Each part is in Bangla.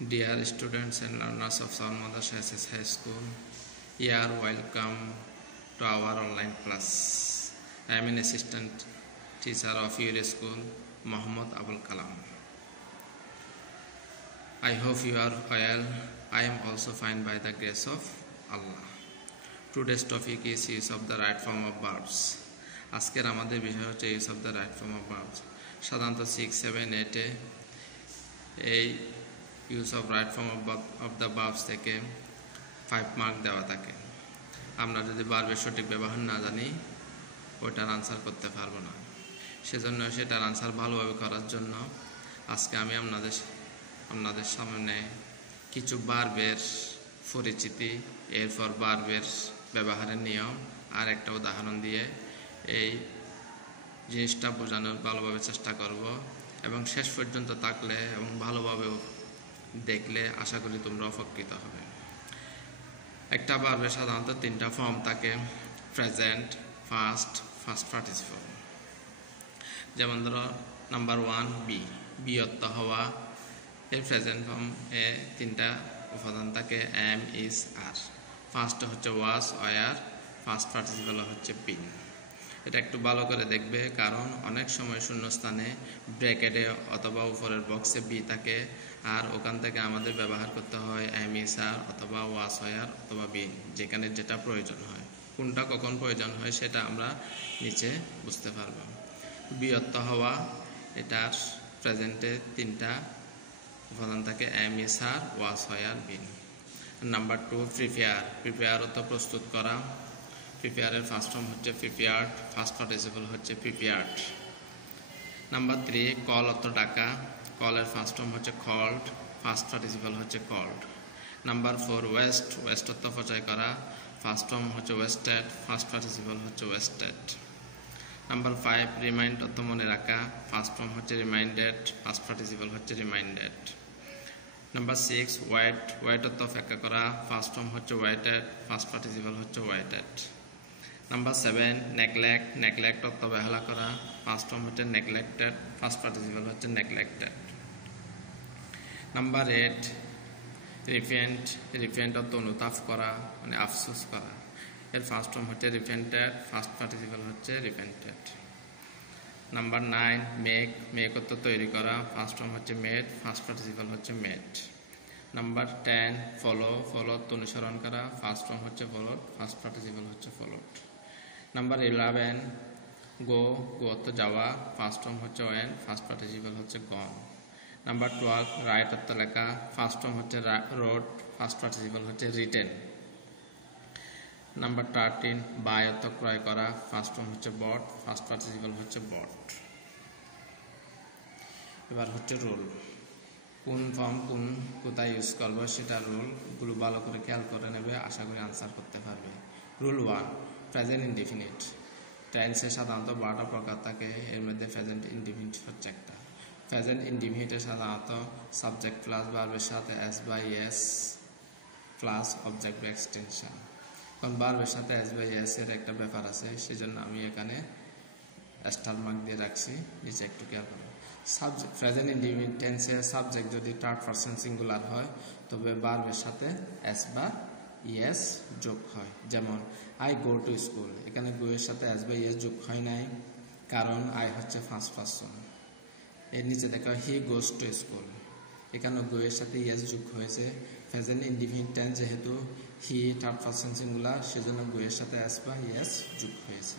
Dear students and learners of Sound Madrasa SS High School, you are welcome to our online class. I am an assistant teacher of your school, Muhammad Abul Kalam. I hope you are well. I am also fine by the grace of Allah. Today's topic is use of the right form of verbs. আজকের আমাদের বিষয় হচ্ছে use of the right form of verbs. সাধারণত 6, 7, 8 এ এই use of right form of the verbs থেকে 5 মার্ক দেওয়া থাকে। আমরা যদি ভার্বের সঠিক ব্যবহার না জানি ওটার আনসার করতে পারবো না। সেজন্য সেটার আনসার ভালোভাবে করার জন্য আজকে আমি আপনাদের সামনে কিছু ভার্বের পরিচিতি, এরপর ভার্বের ব্যবহারের নিয়ম আর একটা উদাহরণ দিয়ে এই জিনিসটা বোঝানোর ভালোভাবে চেষ্টা করব এবং শেষ পর্যন্ত থাকলে এবং ভালোভাবে দেখলে আশা করি তোমরা উপকৃত হবে। একটা ভার্বের সাধারণত 3টা ফর্ম থাকে: প্রেজেন্ট, ফার্স্ট পার্টিসিপল। যেমন ধরো নাম্বার 1 বি অর্থ হওয়া। এর প্রেজেন্ট ফর্ম এ 3টা উপাদান থাকে: এম, ইজ, আর। ফার্স্ট হচ্ছে ওয়াজ, ওয়ার। ফার্স্ট পার্টিসিপল হচ্ছে বিন। এটা একটু ভালো করে দেখবে, কারণ অনেক সময় শূন্যস্থানে ব্র্যাকেটে অথবা উপরের বক্সে বি থাকে, আর ওখান থেকে আমাদের ব্যবহার করতে হয় এম, ইজ, আর অথবা ওয়াজ, ওয়ার অথবা বিন, যেখানে যেটা প্রয়োজন হয়। কোনটা কখন প্রয়োজন হয় সেটা আমরা নিচে বুঝতে পারব। বি অর্থ হওয়া, এটার প্রেজেন্টে 3টা উপাদান থাকে: am, is, are, was, were, been. Number 2 prepare অর্থ প্রস্তুত করা। প্রিপেয়ারের ফার্স্ট ফর্ম হচ্ছে প্রিপেয়ার্ড, ফার্স্ট পার্টিসিপল হচ্ছে প্রিপেয়ার্ড। নাম্বার 3 কল অর্থ ডাকা। কলের ফার্স্ট ফর্ম হচ্ছে কল্ড, ফার্স্ট পার্টিসিপল হচ্ছে কল্ড। নাম্বার 4 ওয়েস্ট অর্থ অপচয় করা। ফার্স্ট ফর্ম হচ্ছে ওয়েস্টেড, ফার্স্ট পার্টিসিপল হচ্ছে ওয়েস্টেড। নাম্বার 5 রিমাইন্ড অর্থ মনে রাখা। ফার্স্ট ফর্ম হচ্ছে রিমাইন্ডেড, ফার্স্ট পার্টিসিপল হচ্ছে রিমাইন্ডেড। নাম্বার 6 ওয়েট অর্থ অপেক্ষা করা। ফার্স্ট ফর্ম হচ্ছে ওয়েটেড, ফার্স্ট পার্টিসিপল হচ্ছে ওয়েটেড। নাম্বার 7 নেগলেক্ট অর্থ অবহেলা করা। ফার্স্ট ফর্ম হচ্ছে নেগলেক্টেড, ফার্স্ট পার্টিসিপল হচ্ছে নেগলেক্টেড। নাম্বার 8 রিপেন্ট অর্থ অনুতাপ করা, মানে আফসোস করা। এর ফার্স্ট ফর্ম হচ্ছে রিপেন্টেড, ফার্স্ট পার্টিসিপল হচ্ছে রিপেন্টেড। নাম্বার 9 মেক অর্থ তৈরি করা। ফার্স্ট ফর্ম হচ্ছে মেড, ফার্স্ট পার্টিসিপল হচ্ছে মেড। নাম্বার 10 ফলো অর্থ অনুসরণ করা। ফার্স্ট ফর্ম হচ্ছে ফলোড, ফার্স্ট পার্টিসিপল হচ্ছে ফলোড। নাম্বার 11 গো অর্থ যাওয়া। ফার্স্ট ফর্ম হচ্ছে ওয়েন্ট, ফার্স্ট পার্টিসিপল হচ্ছে গন। নাম্বার 12 রাইট অর্থ লেখা। ফার্স্ট ফর্ম হচ্ছে রোড, ফার্স্ট পার্টিসিপল হচ্ছে রিটেন। নাম্বার 13 বাই অর্থ ক্রয় করা। ফার্স্ট ফর্ম হচ্ছে বট, ফার্স্ট পার্টিসিপল হচ্ছে বট। এবার হচ্ছে রুল। কোন ফর্ম কোথায় ইউজ করবো সেটা রুলগুলো ভালো করে খেয়াল করে নেবে, আশা করি আনসার করতে পারবে। Rule 1 present indefinite. টেন্সে সাধারণত 12টা প্রকার থাকে, এর মধ্যে প্রেজেন্ট ইনডিফিনিট হচ্ছে একটা। প্রেজেন্ট ইনডিফিনিটে সাধারণত সাবজেক্ট প্লাস ভার্বের সাথে S by S plus object বা এক্সটেনশন। কারণ ভার্বের সাথে এস বাই এস এর একটা ব্যাপার আছে, সেজন্য আমি এখানে স্টার মার্ক দিয়ে রাখছি, নিচে একটু খেয়াল করো। সাবজেক্ট প্রেজেন্ট ইনডিফিনিট টেন্সে সাবজেক্ট যদি থার্ড পারসন সিঙ্গুলার হয় তবে ভার্বের সাথে এস বা ইয়েস যোগ হয়। যেমন আই গো টু স্কুল, এখানে গো এর সাথে এস বা ইয়েস যোগ হয় নাই, কারণ আই হচ্ছে ফার্স্ট পারসন। এর নিচে দেখা হি গোস টু স্কুল, এখানে গো এর সাথে ইয়েস যোগ হয়েছে। প্রেজেন্ট ইনডিফিনিট টেন্স যেহেতু হি থার্ড পারসন সিঙ্গুলার, সেজন্য গো এর সাথে এস বা ইয়েস যোগ হয়েছে।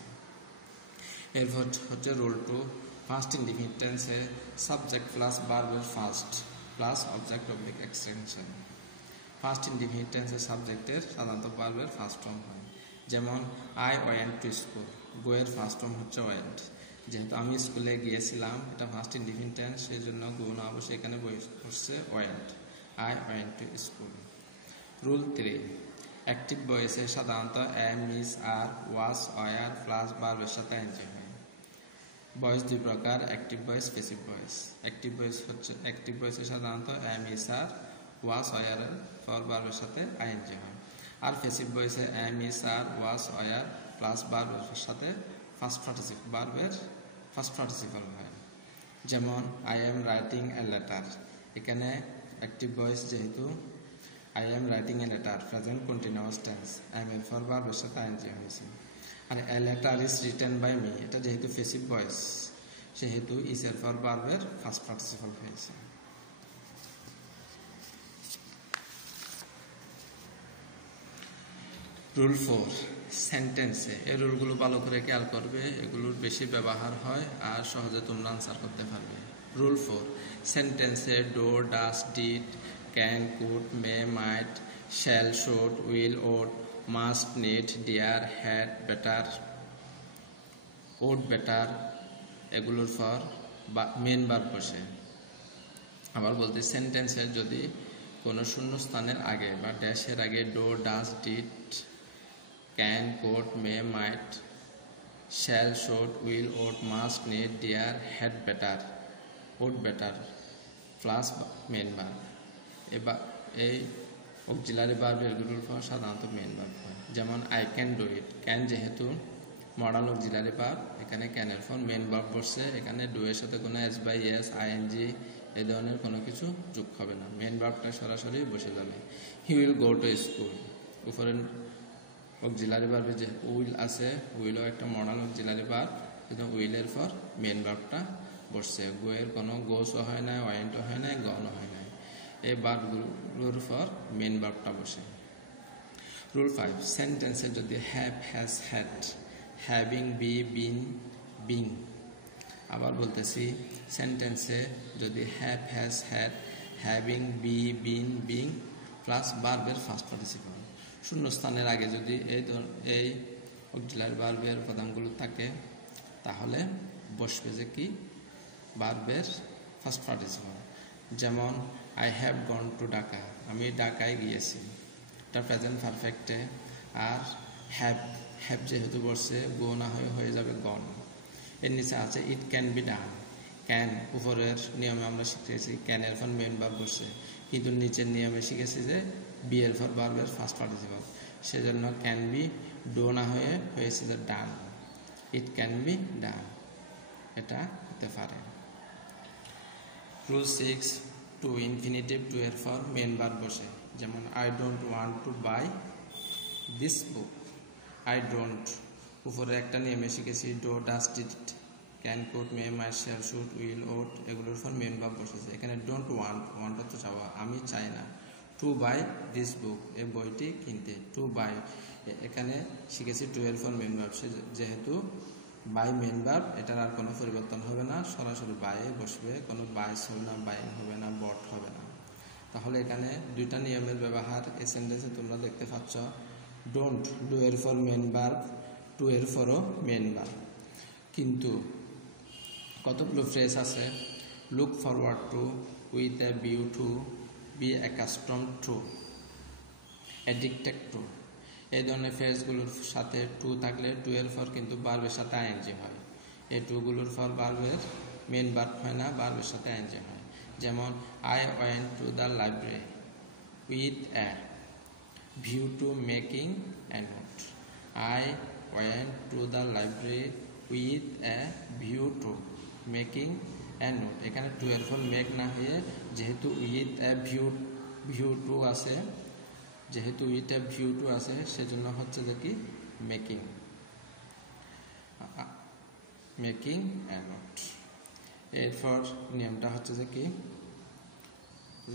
এরপর হচ্ছে রুল 2 ফার্স্ট ইনডিফিনিট টেন্সে সাবজেক্ট প্লাস ভার্বের first plus object oblique extension. First indefinite টেন্সে সাবজেক্টের সাধারণত ভার্বের ফার্স্ট ফর্ম হয়। যেমন I went to school, go এর ফার্স্ট ফর্ম হচ্ছে ওয়েন্ট। যেহেতু আমি স্কুলে গিয়েছিলাম, এটা ফার্স্ট ইনডিফিনিট টেন্স, সেই জন্য গো না অবশ্যই এখানে হচ্ছে went. I went to school. Rule 3 active ভয়েসে সাধারণত am, is, are, was, were plus ভার্বের সাথে এনজি হয়। ভয়েস 2 প্রকার: active voice, passive voice. Active ভয়েসে সাধারণত am, is, are, was, were পর ভার্বের সাথে আইএনজি হয়। আর প্যাসিভ ভয়েসে am, is, are, was, were plus ভার্বের সাথে ভার্বের ফার্স্ট পার্টিসিপল হয়। যেমন I am writing a letter, এখানে অ্যাক্টিভ ভয়েস যেহেতু I am writing a letter, present continuous tense, I am এর পর ভার্বের সাথে আইএনজি হয়েছে। আর a letter is written by me, এটা যেহেতু প্যাসিভ ভয়েস সেহেতু ইজ এর পর ভার্বের ফার্স্ট পার্টিসিপল হয়েছে। রুল 4, সেন্টেন্সে এই রুলগুলো ভালো করে খেয়াল করবে, এগুলোর বেশি ব্যবহার হয় আর সহজে তোমরা আনসার করতে পারবে। রুল 4, সেন্টেন্সে do, does, did, can, could, may, might, shall, should, will, would, must, need, dare, had, better, would, better এগুলোর পর মেন ভার্ব বসে। আবার বলতে সেন্টেন্সের যদি কোনো শূন্যস্থানের আগে বা ড্যাশের আগে do, does, did, can, could, may, might, shall, should, will, would, must, need, dare, had, better, would, better plus main verb, এবার এই অক্সিলারি ভার্ব এগুলোর পর সাধারণত মেন ভার্ব হয়। যেমন I can do it, can যেহেতু মডাল অক্সিলারি ভার্ব, এখানে ক্যানের পর মেন ভার্ব বসছে, এখানে ডু এর সাথে কোনো এস বাই এস, আইএনজি এই ধরনের কোনো কিছু যোগ হবে না, মেন ভার্বটা সরাসরি বসে যাবে। He will go to school, উপরে অক্সিলারি ভার্বে যে উইল আছে, উইলও একটা মডাল অক্সিলারি ভার্ব, কিন্তু উইলের পর মেন ভার্বটা বসছে, গো এর কোনো গোসও হয় না, ওয়েন্টও হয় না, গনও হয় না, এই ভার্বগুলোর পর মেন ভার্বটা বসে। রুল 5, সেন্টেন্সে যদি have, has, had, having, be, been, being. আবার বলতেছি সেন্টেন্সে যদি have, has, had, having, be, been, being plus ভার্বের ফার্স্ট পার্টিসিপল, শূন্যস্থানের আগে যদি এই অক্সিলারি ভার্বের উপাদানগুলো থাকে তাহলে বসবে যে কি ভার্বের ফার্স্ট পার্টিসিপল। যেমন I have gone to Dhaka, আমি ঢাকায় গিয়েছি, এটা প্রেজেন্ট পারফেক্টে। আর হ্যাভ, হ্যাভ যেহেতু বসছে গো না হয়ে যাবে গন। এর নিচে আছে it can be done, can উপরের নিয়মে আমরা শিখেছি ক্যানের পর মেন ভার্ব বসছে, কিন্তু নিচের নিয়মে শিখেছি যে বি এর পর ভার্বের ফার্স্ট পার্টিসিপল, সেজন্য ক্যান বি ডো না হয়েছে যে ডান, ইট ক্যান বি ডান, এটা হতে পারে। রুল 6, টু ইনফিনিটিভ টু এর পর মেন ভার্ব বসে। যেমন I don't want to buy this book, I don't উপরে একটা নিয়মে শিখেছি do, does, did, can, could, may, might, shall, should, will, would এগুলোর পর মেন ভার্ব বসেছে। এখানে ডোন্ট ওয়ান্ট, ওয়ান্ট তো চাওয়া, আমি চাই না। টু বাই দিস বুক, এই বইটি কিনতে, টু বাই এখানে শিখেছি টু এর পর মেন ভার্ব, যেহেতু বাই মেন ভার্ব এটার আর কোনো পরিবর্তন হবে না, সরাসরি বাই বসবে, কোনো বাইস হবে না, বাইন হবে না, বট হবে না। তাহলে এখানে দুইটা নিয়মের ব্যবহার এই সেন্টেন্সে তোমরা দেখতে পাচ্ছ। ডোন্ট ডু এর পর মেন ভার্ব, টু এর পরও মেন ভার্ব, কিন্তু কতগুলো ফ্রেজ আছে look forward to, with a view to, be accustomed to, addicted to, এই ধরনের ফ্রেজগুলোর সাথে টু থাকলে টু এর পর কিন্তু ভার্বের সাথে আইএনজি হয়, এই টুগুলোর পর ভার্বের মেন ভার্ব হয় না, ভার্বের সাথে আইএনজি হয়। যেমন I went to the library with a view two making A note, I went to the library with a view two making A note, এখানে টু এর পর মেক না হয়ে যেহেতু উইথ এ ভিউ টু আছে, যেহেতু উইথ এ ভিউ টু আছে সেজন্য হচ্ছে যে কি মেকিং, মেকিং এ নোট। এরপর নিয়মটা হচ্ছে যে কি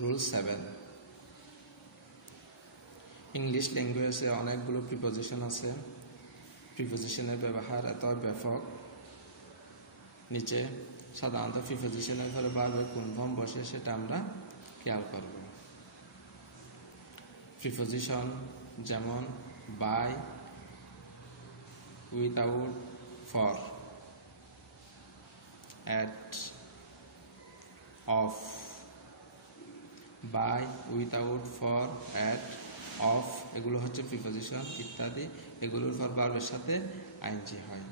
রুল 7, ইংলিশ ল্যাঙ্গুয়েজে অনেকগুলো প্রিপোজিশন আছে, প্রিপোজিশনের ব্যবহার এত ব্যাপক, নিচে সাধারণত প্রিপোজিশনের পরে ভার্বের কোন ফর্ম বসে সেটা আমরা খেয়াল করব। প্রিপোজিশন যেমন by, without, for, at, of, by, without, for, at, of এগুলো হচ্ছে প্রিপোজিশন ইত্যাদি, এগুলোর পর ভার্বের সাথে আইএনজি হয়।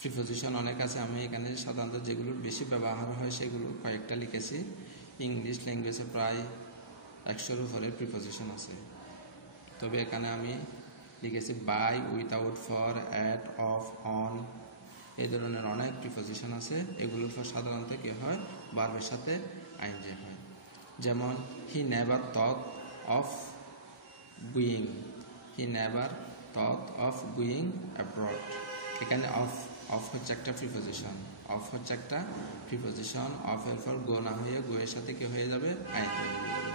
প্রিপোজিশন অনেক আছে, আমি এখানে সাধারণত যেগুলোর বেশি ব্যবহার হয় সেগুলো কয়েকটা লিখেছি। ইংলিশ ল্যাঙ্গুয়েজে প্রায় 100-এর উপরে প্রিপোজিশন আছে, তবে এখানে আমি লিখেছি by, without, for, at, of, on এই ধরনের অনেক প্রিপোজিশন আছে, এগুলোর পর সাধারণত কী হয় ভার্বের সাথে আইএনজি হয়। যেমন হি never thought of going, he never thought of going abroad. এখানে অফ হচ্ছে একটা প্রিপোজিশন, অফ হচ্ছে একটা প্রিপোজিশন। অফ এর পর গো না হয়ে গো এর সাথে কি হয়ে যাবে, আইন হয়ে যাবে।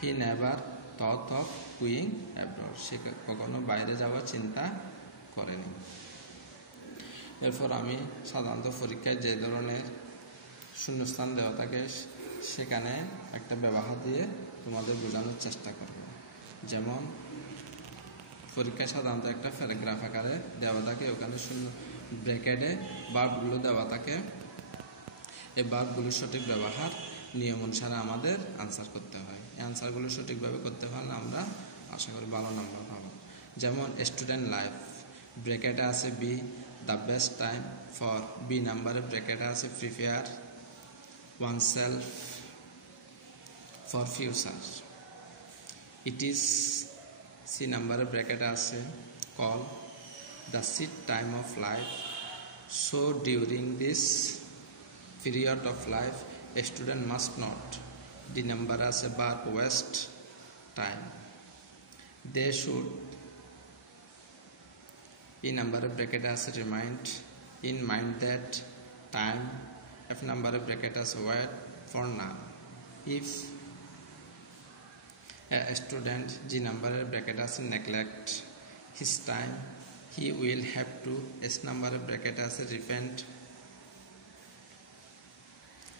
He never thought of going abroad, সে কখনো বাইরে যাওয়ার চিন্তা করেনি। এরপর আমি সাধারণত পরীক্ষায় যে ধরনের শূন্যস্থান দেওয়া থাকে সেখানে একটা ব্যবহার দিয়ে তোমাদের বোঝানোর চেষ্টা করব। যেমন পরীক্ষায় সাধারণত একটা প্যারাগ্রাফ আকারে দেওয়া থাকে, ওখানে শূন্য ব্র্যাকেটে ভার্বগুলো দেওয়া থাকে। এই ভার্বগুলোর সঠিক ব্যবহার নিয়ম অনুসারে আমাদের আনসার করতে হয়। এই আনসারগুলো সঠিকভাবে করতে পারলে আমরা আশা করি ভালো নাম্বার পাবো। যেমন স্টুডেন্ট লাইফ, ব্র্যাকেটে আছে be the best time for, be নাম্বারে ব্র্যাকেটে আছে prepare oneself for future. It is C number bracket আছে call the seed time of life. So during this period of life a student must not, D number আছে verb waste time. They should, E number bracket আছে remind, in mind that time. F number bracket as word for now. If a student, G number bracket as neglect his time, he will have to, S number bracket as repent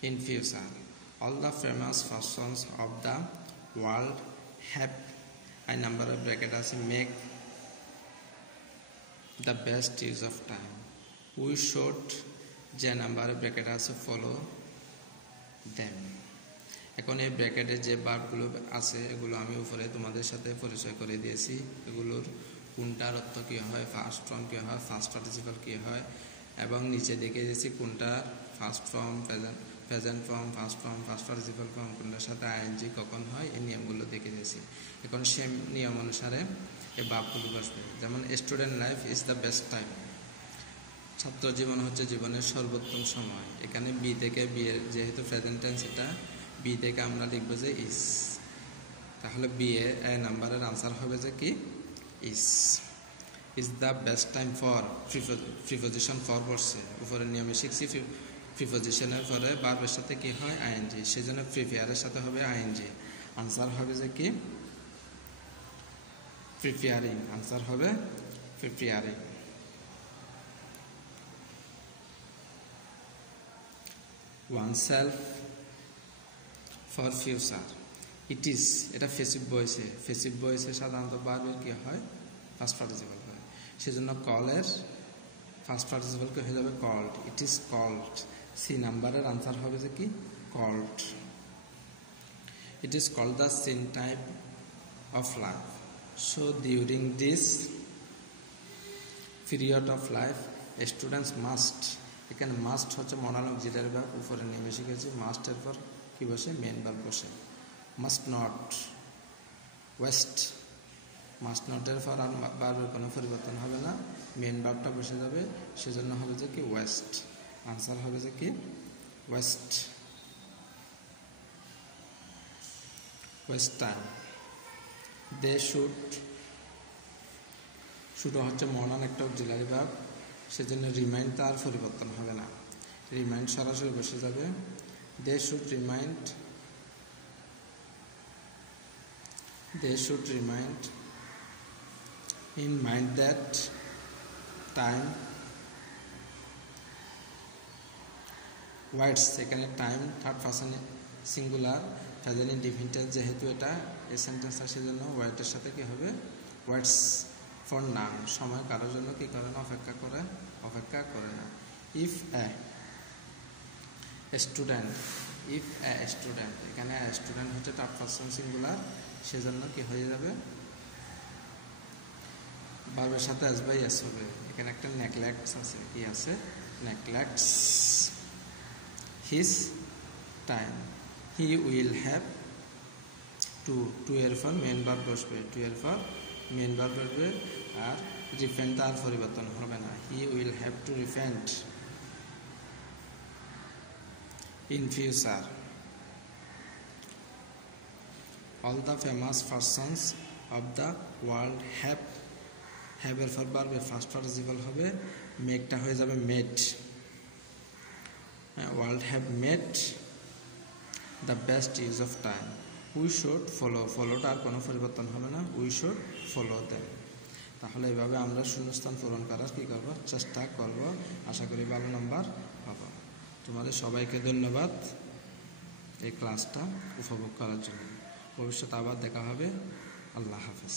in future. All the famous persons of the world have, I number bracket as make the best use of time. We should, যে নাম্বারে ব্র্যাকেট আছে ফলো দেম। এখন এই ব্র্যাকেটে যে ভার্বগুলো আছে এগুলো আমি উপরে তোমাদের সাথে পরিচয় করে দিয়েছি। এগুলোর কোনটার অর্থ কী হয়, ফার্স্ট ফর্ম কী হয়, ফার্স্ট পার্টিসিপাল কী হয়, এবং নিচে দেখে দিয়েছি কোনটার first form, present form, first participle form কোনটার সাথে আইএনজি কখন হয়, এই নিয়মগুলো দেখে দিয়েছি। এখন সেম নিয়ম অনুসারে এই ভার্বগুলো বসবে। যেমন student life is the best time, ছাত্র জীবন হচ্ছে জীবনের সর্বোত্তম সময়। এখানে বি থেকে বি এর যেহেতু প্রেজেন্ট টেন্স, এটা বি থেকে আমরা লিখবো যে ইস, তাহলে বি এ নাম্বারের আনসার হবে যে কি is the best time for, preposition for বসছে উপরের নিয়মে শিখছি। প্রিপোজিশনের পরে ভার্বের সাথে কি হয়, আইএনজি, সেই জন্য প্রিপেয়ারের সাথে হবে আইএনজি। আনসার হবে যে কি প্রিপেয়ারিং, আনসার হবে preparing. oneself for future, it is, এটা ফেসিভ ভয়েসে, ফেসিভ ভয়েসে সাধারণত ভার্বের কি হয়, ফার্স্ট পার্টিসিপাল হয়, সেজন্য কলের ফার্স্ট পার্টিসিপাল কি হয়ে যাবে called, it is called. C নাম্বারের আনসার হবে যে কি called. It is called the seed time of life, so during this period of life students must, এখানে মাস্ট হচ্ছে মডার্ন অক্সিলারি ভার্ব, উপরে নেমে শিখেছি। মাস্টের পর কি বসে, মেন ভার্ব বসে। মাস্ট নট ওয়েস্ট, মাস্ট নটের পর আর ভার্বের কোনো পরিবর্তন হবে না, মেন ভার্বটা বসে যাবে, সেজন্য হবে যে কি ওয়েস্ট। আনসার হবে যে কি waste, waste time. They should, should হচ্ছে মডার্ন একটা অক্সিলারি ভার্ব, সেজন্য রিমাইন্ড তার পরিবর্তন হবে না, রিমাইন্ড সরাসরি বসে যাবে। They should remind, they should remind in mind that time waits, এখানে time third person singular, present indefinite যেহেতু এটা এই সেন্টেন্সটা, সেজন্য ওয়াইটের সাথে কি হবে ওয়াইটস ফর নাম, সময় কারোর জন্য কি করে না, অপেক্ষা করে না। If a student, if a student, এখানে স্টুডেন্ট হচ্ছে থার্ড পার্সন সিঙ্গুলার, সেজন্য কি হয়ে যাবে ভার্বের সাথে এস বাই এস হবে। এখানে একটা নেগলেক্টস আছে, কি আছে neglects his time, he will have to, to এর পর মেন ভার্ব বসবে, টু এর পর মেন ভার্ব বসবে, আর রিফেন্ড তার পরিবর্তন হবে না, he will have to refund in future. All the famous persons of the world have এর পর ভার্বের ফার্স্ট পার্টিসিপল হবে, মেকটা হয়ে যাবে made. World have made the best use of time. We should follow, ফলোটা আর কোনো পরিবর্তন হবে না, উই শুড ফলো দেম। তাহলে এভাবে আমরা শূন্যস্থান পূরণ করার কী করব, চেষ্টা করব। আশা করি ভালো নাম্বার পাবো। তোমাদের সবাইকে ধন্যবাদ এই ক্লাসটা উপভোগ করার জন্য। ভবিষ্যতে আবার দেখা হবে। আল্লাহ হাফেজ।